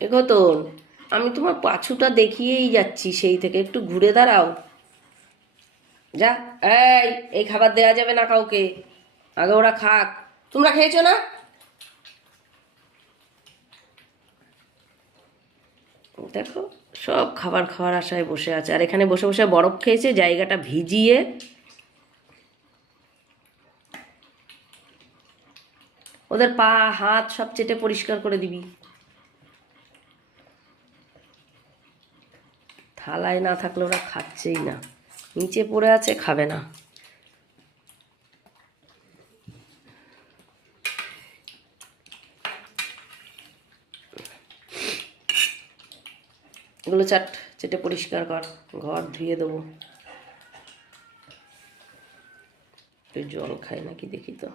এগো তো, আমি তোমার পাছুটা দেখিয়েই যাচ্ছি সেই থেকে, একটু ঘুরে দাঁড়াও। যা। এই খাবার দেওয়া যাবে না কাউকে, আগে ওরা খাক। তোমরা খেয়েছো না? দেখো, সব খাবার খাওয়ার আশায় বসে আছে, আর এখানে বসে বসে বরফ খেয়েছে, জায়গাটা ভিজিয়ে। ওদের পা হাত সব চেটে পরিষ্কার করে দিবি। থালায় না থাকলে ওরা খাচ্ছেই না, নিচে পড়ে আছে, খাবে না। এগুলো চেটে পরিষ্কার কর, ঘর ধুয়ে দেবো। তুই জল খাই নাকি দেখি তো।